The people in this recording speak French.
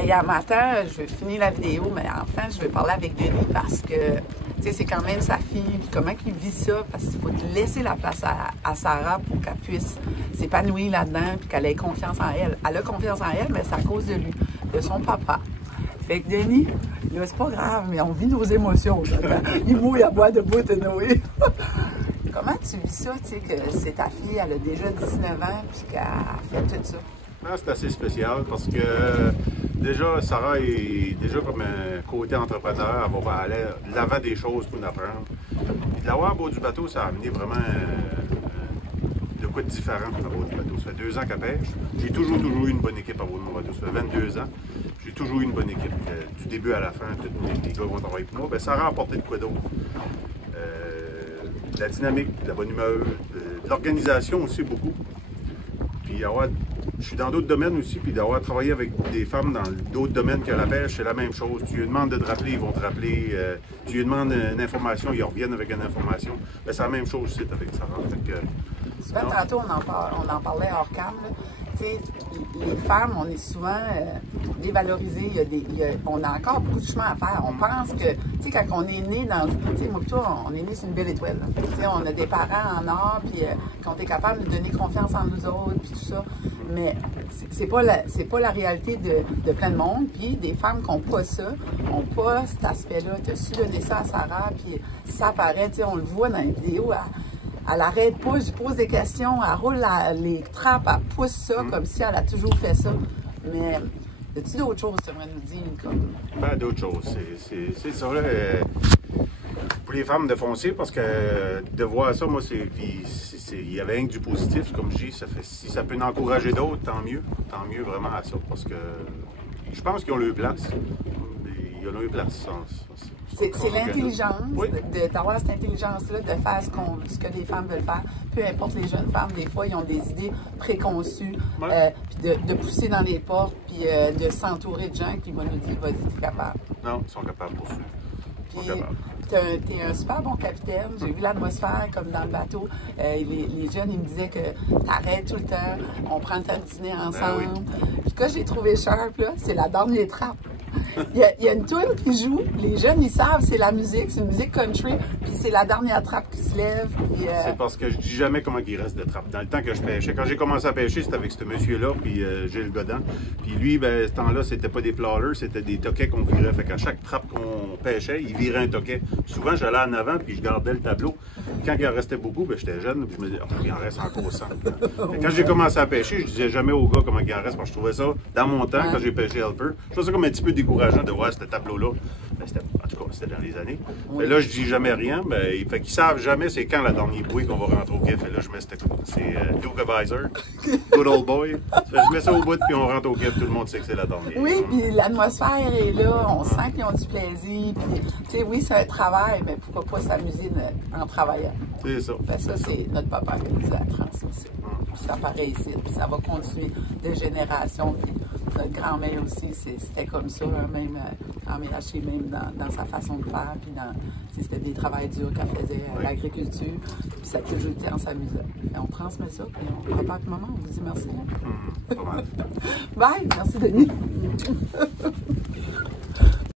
Hey, à matin, je vais finir la vidéo, mais enfin, je vais parler avec Denis parce que, tu sais, c'est quand même sa fille. Puis comment il vit ça? Parce qu'il faut laisser la place à Sarah pour qu'elle puisse s'épanouir là-dedans puis qu'elle ait confiance en elle. Elle a confiance en elle, mais c'est à cause de lui, de son papa. Fait que Denis, là, c'est pas grave, mais on vit nos émotions. Il mouille à boire de bout de Noé. Comment tu vis ça, tu sais, que c'est ta fille, elle a déjà 19 ans puis qu'elle fait tout ça? Ah, c'est assez spécial parce que déjà, Sarah est déjà comme un côté entrepreneur. Elle va aller de l'avant des choses pour nous apprendre. Puis de l'avoir à bord du bateau, ça a amené vraiment de quoi de différent à bord du bateau. Ça fait 2 ans qu'elle pêche. J'ai toujours eu une bonne équipe à bord de mon bateau. Ça fait 22 ans. J'ai toujours eu une bonne équipe. Du début à la fin, tous les gars vont travailler pour moi. Bien, Sarah a apporté de quoi d'autre. De la dynamique, de la bonne humeur, de l'organisation aussi beaucoup. Puis je suis dans d'autres domaines aussi, puis d'avoir travaillé avec des femmes dans d'autres domaines que la pêche, c'est la même chose. Tu lui demandes de te rappeler, ils vont te rappeler. Tu lui demandes une information, ils reviennent avec une information. Ben, c'est la même chose aussi avec Sarah. Souvent, tantôt, on en parlait hors cam. Tu sais, les femmes, on est souvent dévalorisées. On a encore beaucoup de chemin à faire. On pense que, tu sais, quand on est né dans... Tu sais, moi toi, on est né sur une belle étoile. Tu sais, on a des parents en or, puis qu'on est capable de donner confiance en nous autres, puis tout ça. Mais c'est pas la réalité de plein de monde. Puis des femmes qui n'ont pas ça, n'ont pas cet aspect-là. Tu as su donner ça à Sarah, puis ça apparaît, tu sais, on le voit dans les vidéos. Elle arrête pas, je pose des questions, elle roule les trappes, elle pousse ça comme si elle a toujours fait ça. Mais as-tu d'autres choses que tu aimerais nous dire? Comme... Ben, d'autres choses. C'est ça, là. Pour les femmes de foncer, parce que de voir ça, moi, il y avait rien que du positif, comme je dis. Si ça peut en encourager d'autres, tant mieux. Tant mieux vraiment à ça, parce que je pense qu'ils ont leur place. Ils ont leur place. C'est l'intelligence, d'avoir cette intelligence-là, de faire ce que les femmes veulent faire. Peu importe les jeunes femmes, des fois, ils ont des idées préconçues, puis de pousser dans les portes, puis de s'entourer de gens qui vont nous dire, vas-y, t'es capable. Non, ils sont capables pour ça. Puis, t'es un super bon capitaine. J'ai vu l'atmosphère comme dans le bateau. Les jeunes, ils me disaient que t'arrêtes tout le temps, on prend le temps de dîner ensemble. Ben oui. Puis, ce que j'ai trouvé sharp, là, c'est la dernière trappe. Il y a une toune qui joue, les jeunes ils savent, c'est la musique, c'est une musique country, puis c'est la dernière trappe qui se lève. C'est parce que je dis jamais comment il reste de trappe. Dans le temps que je pêchais, quand j'ai commencé à pêcher, c'était avec ce monsieur-là, puis Gilles Godin. Puis lui, ben, ce temps-là, c'était pas des plowers, c'était des toquets qu'on virait. Fait qu'à chaque trappe qu'on pêchait, il virait un toquet. Souvent, j'allais en avant, puis je gardais le tableau. Puis quand il en restait beaucoup, ben, j'étais jeune, puis je me disais, oh, il en reste encore 100. Quand j'ai commencé à pêcher, je disais jamais aux gars comment il en reste, parce que je trouvais ça, dans mon temps, quand j'ai pêché Helper, je trouvais ça comme un petit peu décourageant de voir ce tableau-là. Ben, en tout cas, c'était dans les années. Mais là, je dis jamais rien. Ben, fait qu'ils savent jamais c'est quand la dernière bouée qu'on va rentrer au quai. Fait là, je mets c'est Duke Advisor, good old boy. Je mets ça au bout, puis on rentre au quai, tout le monde sait que c'est la dernière. Oui, puis l'atmosphère est là, on sent qu'ils ont du plaisir. Puis, tu sais, oui, c'est un travail, mais pourquoi pas s'amuser en travaillant? C'est ça. Ben, ça, c'est notre papa qui nous a transmis. Puis ça paraît ici, puis ça va continuer de génération. Puis notre grand-mère aussi, c'était comme ça, hein, même grand-mère Haché, même dans sa façon de faire, puis c'était des travails durs qu'elle faisait à l'agriculture, puis ça a toujours été en s'amusant. On transmet ça, puis papa et maman, on vous dit merci. Pas mal. Bye, merci Denis.